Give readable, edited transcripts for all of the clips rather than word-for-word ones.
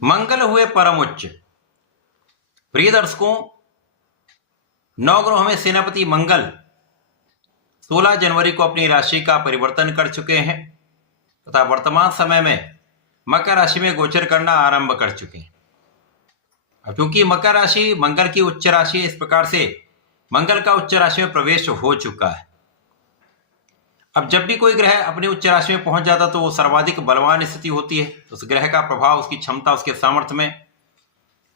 मंगल हुए परम उच्च। प्रिय दर्शकों, नवग्रहों में सेनापति मंगल 16 जनवरी को अपनी राशि का परिवर्तन कर चुके हैं तथा वर्तमान समय में मकर राशि में गोचर करना आरंभ कर चुके हैं। अब क्योंकि मकर राशि मंगल की उच्च राशि है, इस प्रकार से मंगल का उच्च राशि में प्रवेश हो चुका है। अब जब भी कोई ग्रह अपनी उच्च राशि में पहुंच जाता तो वो सर्वाधिक बलवान स्थिति होती है। तो उस ग्रह का प्रभाव, उसकी क्षमता, उसके सामर्थ्य में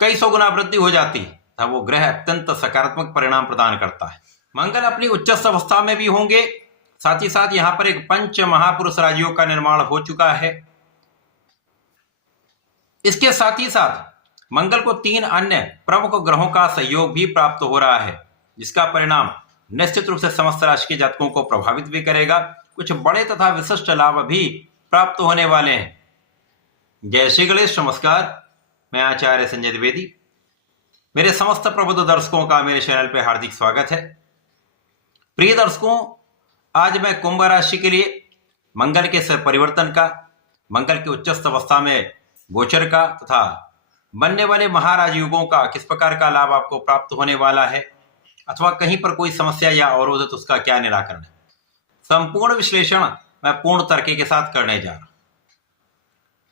कई सौ गुना वृद्धि हो जाती है तथा वो ग्रह अत्यंत सकारात्मक परिणाम प्रदान करता है। मंगल अपनी उच्चस्थ अवस्था में भी होंगे, साथ ही साथ यहाँ पर एक पंच महापुरुष राजयोग का निर्माण हो चुका है। इसके साथ ही साथ मंगल को 3 अन्य प्रमुख ग्रहों का सहयोग भी प्राप्त हो रहा है, जिसका परिणाम निश्चित रूप से समस्त राशि के जातकों को प्रभावित भी करेगा। कुछ बड़े तथा विशिष्ट लाभ भी प्राप्त होने वाले हैं। जय श्री गणेश, नमस्कार। मैं आचार्य संजय द्विवेदी। मेरे समस्त प्रबुद्ध दर्शकों का मेरे चैनल पर हार्दिक स्वागत है। प्रिय दर्शकों, आज मैं कुंभ राशि के लिए मंगल के परिवर्तन का, मंगल के उच्चस्थ अवस्था में गोचर का तथा बनने वाले महाराजयोगों का किस प्रकार का लाभ आपको प्राप्त होने वाला है अथवा कहीं पर कोई समस्या या अवरोध है तो उसका क्या निराकरण है, संपूर्ण विश्लेषण मैं पूर्ण तर्क के साथ करने जा रहा हूं।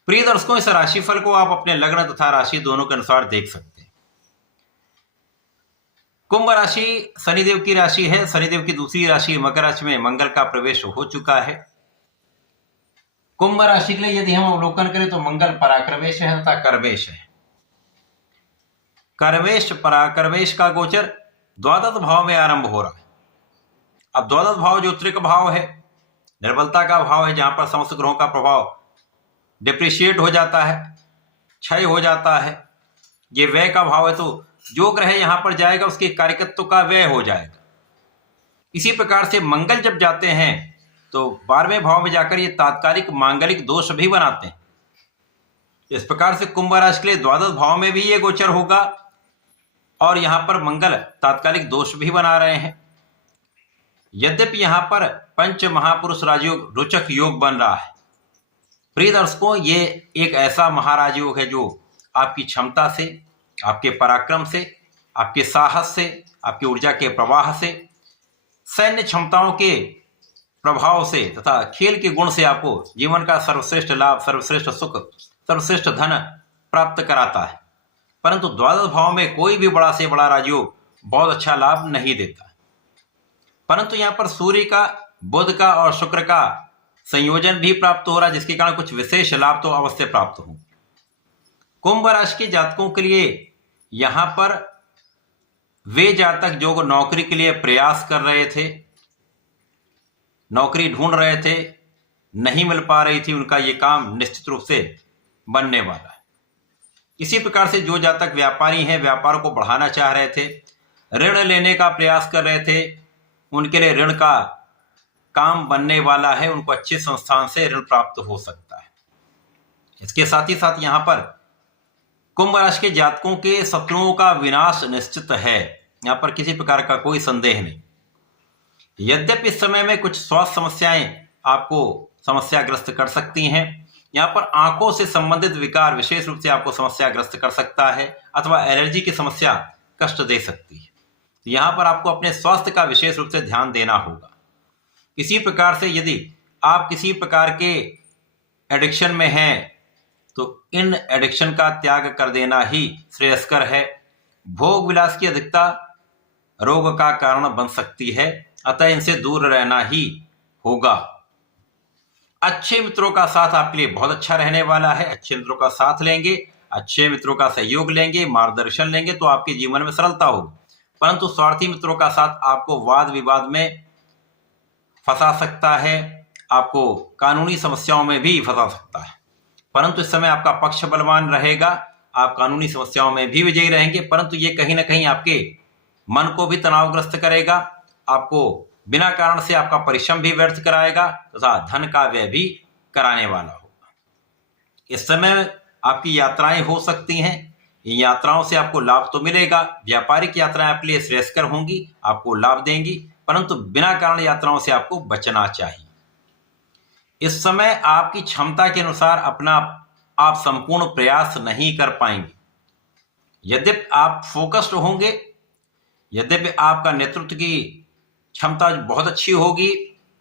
प्रिय दर्शकों, इस राशिफल को आप अपने लग्न तथा राशि दोनों के अनुसार देख सकते हैं। कुंभ राशि शनिदेव की राशि है। शनिदेव की दूसरी राशि मकर राशि में मंगल का प्रवेश हो चुका है। कुंभ राशि के लिए यदि हम अवलोकन करें तो मंगल पराक्रमेश है तथा कर्मेश है। कर्मेश पराक्रमेश का गोचर द्वादश भाव में आरंभ हो रहा है। अब द्वादश भाव जो त्रिक भाव है, निर्बलता का भाव है, जहां पर समस्त ग्रहों का प्रभाव डिप्रिशिएट हो जाता है, क्षय हो जाता है। ये व्यय का भाव है, तो जो ग्रह यहां पर जाएगा उसके कार्यकत्व का व्यय हो जाएगा। इसी प्रकार से मंगल जब जाते हैं तो 12वें भाव में जाकर ये तात्कालिक मांगलिक दोष भी बनाते हैं। इस प्रकार से कुंभ राशि के लिए द्वादश भाव में भी ये गोचर होगा और यहां पर मंगल तात्कालिक दोष भी बना रहे हैं। यद्यपि यहां पर पंच महापुरुष राजयोग रोचक योग बन रहा है। प्रिय दर्शकों, ये एक ऐसा महाराजयोग है जो आपकी क्षमता से, आपके पराक्रम से, आपके साहस से, आपकी ऊर्जा के प्रवाह से, सैन्य क्षमताओं के प्रभाव से तथा खेल के गुण से आपको जीवन का सर्वश्रेष्ठ लाभ, सर्वश्रेष्ठ सुख, सर्वश्रेष्ठ धन प्राप्त कराता है। परंतु द्वादश भाव में कोई भी बड़ा से बड़ा राजयोग बहुत अच्छा लाभ नहीं देता। परंतु यहां पर सूर्य का, बुध का और शुक्र का संयोजन भी प्राप्त हो रहा है, जिसके कारण कुछ विशेष लाभ तो अवश्य प्राप्त हों। कुंभ राशि के जातकों के लिए यहां पर वे जातक जो नौकरी के लिए प्रयास कर रहे थे, नौकरी ढूंढ रहे थे, नहीं मिल पा रही थी, उनका ये काम निश्चित रूप से बनने वाला है। इसी प्रकार से जो जातक व्यापारी हैं, व्यापार को बढ़ाना चाह रहे थे, ऋण लेने का प्रयास कर रहे थे, उनके लिए ऋण का काम बनने वाला है। उनको अच्छे संस्थान से ऋण प्राप्त हो सकता है। इसके साथ ही साथ यहां पर कुंभ राशि के जातकों के शत्रुओं का विनाश निश्चित है। यहां पर किसी प्रकार का कोई संदेह नहीं। यद्यपि इस समय में कुछ स्वास्थ्य समस्याएं आपको समस्याग्रस्त कर सकती हैं। यहाँ पर आंखों से संबंधित विकार विशेष रूप से आपको समस्याग्रस्त कर सकता है अथवा एलर्जी की समस्या कष्ट दे सकती है। यहाँ पर आपको अपने स्वास्थ्य का विशेष रूप से ध्यान देना होगा। इसी प्रकार से यदि आप किसी प्रकार के एडिक्शन में हैं तो इन एडिक्शन का त्याग कर देना ही श्रेयस्कर है। भोग विलास की अधिकता रोग का कारण बन सकती है, अतः इनसे दूर रहना ही होगा। अच्छे मित्रों का साथ आपके लिए बहुत अच्छा रहने वाला है। अच्छे मित्रों का साथ लेंगे, अच्छे मित्रों का सहयोग लेंगे, मार्गदर्शन लेंगे तो आपके जीवन में सरलता होगी। परंतु स्वार्थी मित्रों का साथ आपको वाद विवाद में फंसा सकता है, आपको कानूनी समस्याओं में भी फंसा सकता है। परंतु इस समय आपका पक्ष बलवान रहेगा, आप कानूनी समस्याओं में भी विजयी रहेंगे। परंतु ये कहीं ना कहीं आपके मन को भी तनावग्रस्त करेगा, आपको बिना कारण से आपका परिश्रम भी व्यर्थ कराएगा तथा धन का व्यय भी कराने वाला होगा। इस समय आपकी यात्राएं हो सकती हैं। इन यात्राओं से आपको लाभ तो मिलेगा। व्यापारिक यात्राएं आपके लिए श्रेयस्कर होंगी, आपको लाभ देंगी, परंतु बिना कारण यात्राओं से आपको बचना चाहिए। इस समय आपकी क्षमता के अनुसार अपना आप संपूर्ण प्रयास नहीं कर पाएंगे। यद्यपि आप फोकस्ड होंगे, यद्यपि आपका नेतृत्व की क्षमता बहुत अच्छी होगी,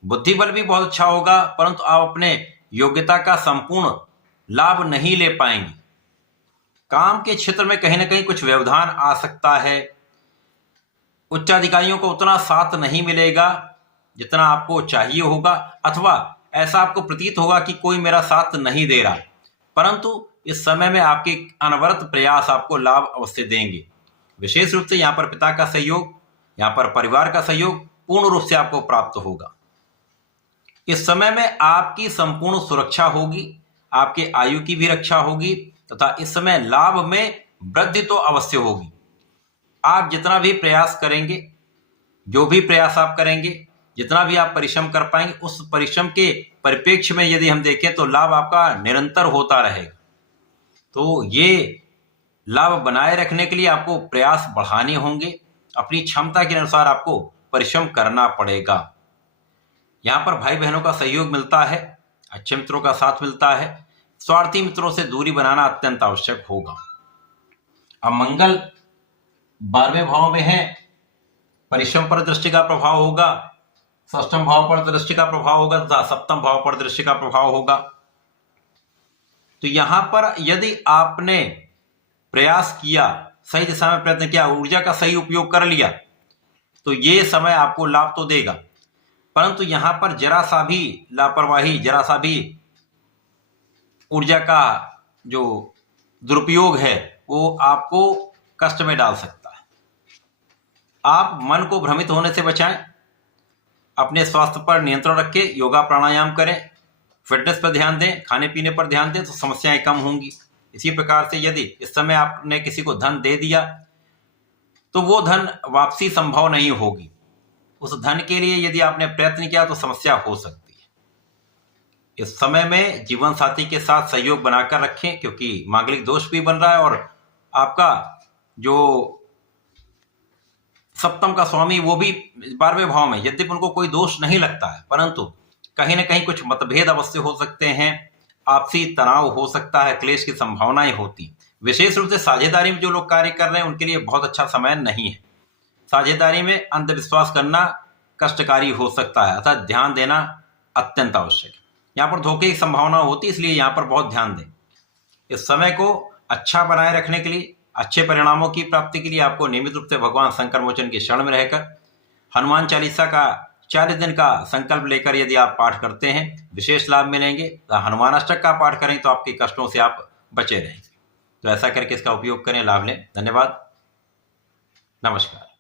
बुद्धि बल भी बहुत अच्छा होगा, परंतु आप अपने योग्यता का संपूर्ण लाभ नहीं ले पाएंगे। काम के क्षेत्र में कहीं ना कहीं कुछ व्यवधान आ सकता है। उच्चाधिकारियों को उतना साथ नहीं मिलेगा जितना आपको चाहिए होगा, अथवा ऐसा आपको प्रतीत होगा कि कोई मेरा साथ नहीं दे रहा, परंतु इस समय में आपके अनवरत प्रयास आपको लाभ अवश्य देंगे। विशेष रूप से यहाँ पर पिता का सहयोग, यहाँ पर परिवार का सहयोग पूर्ण रूप से आपको प्राप्त होगा। इस समय में आपकी संपूर्ण सुरक्षा होगी, आपके आयु की भी रक्षा होगी, तथा इस समय लाभ में वृद्धि तो अवश्य होगी। आप जितना भी प्रयास करेंगे, जो भी प्रयास आप करेंगे, जितना भी आप परिश्रम कर पाएंगे, उस परिश्रम के परिप्रेक्ष्य में यदि हम देखें तो लाभ आपका निरंतर होता रहेगा। तो ये लाभ बनाए रखने के लिए आपको प्रयास बढ़ाने होंगे, अपनी क्षमता के अनुसार आपको परिश्रम करना पड़ेगा। यहाँ पर भाई बहनों का सहयोग मिलता है, अच्छे मित्रों का साथ मिलता है, स्वार्थी मित्रों से दूरी बनाना अत्यंत आवश्यक होगा। अब मंगल 12वें भाव में है, परिश्रम पर दृष्टि का प्रभाव होगा, षष्ठम भाव पर दृष्टि का प्रभाव होगा तथा सप्तम भाव पर दृष्टि का प्रभाव होगा। तो यहां पर यदि आपने प्रयास किया, सही दिशा में प्रयत्न किया, ऊर्जा का सही उपयोग कर लिया, तो ये समय आपको लाभ तो देगा, परंतु यहां पर जरा सा भी लापरवाही, जरा सा भी ऊर्जा का जो दुरुपयोग है वो आपको कष्ट में डाल सकता है। आप मन को भ्रमित होने से बचाएं, अपने स्वास्थ्य पर नियंत्रण रखें, योगा प्राणायाम करें, फिटनेस पर ध्यान दें, खाने पीने पर ध्यान दें, तो समस्याएं कम होंगी। इसी प्रकार से यदि इस समय आपने किसी को धन दे दिया तो वो धन वापसी संभव नहीं होगी। उस धन के लिए यदि आपने प्रयत्न किया तो समस्या हो सकती है। इस समय में जीवन साथी के साथ सहयोग बनाकर रखें, क्योंकि मांगलिक दोष भी बन रहा है और आपका जो सप्तम का स्वामी वो भी 12वें भाव में, यद्यपि उनको कोई दोष नहीं लगता है, परंतु कहीं ना कहीं कुछ मतभेद अवश्य हो सकते हैं, आपसी तनाव हो सकता है, क्लेश की संभावनाएं होती। विशेष रूप से साझेदारी में जो लोग कार्य कर रहे हैं उनके लिए बहुत अच्छा समय नहीं है। साझेदारी में अंधविश्वास करना कष्टकारी हो सकता है, अतः ध्यान देना अत्यंत आवश्यक है। यहाँ पर धोखे की संभावना होती है, इसलिए यहाँ पर बहुत ध्यान दें। इस समय को अच्छा बनाए रखने के लिए, अच्छे परिणामों की प्राप्ति के लिए आपको नियमित रूप से भगवान शंकर मोचन की शरण में रहकर हनुमान चालीसा का 40 दिन का संकल्प लेकर यदि आप पाठ करते हैं, विशेष लाभ मिलेंगे। हनुमान अष्टक का पाठ करें तो आपके कष्टों से आप बचे रहेंगे। तो ऐसा करके इसका उपयोग करें, लाभ लें। धन्यवाद, नमस्कार।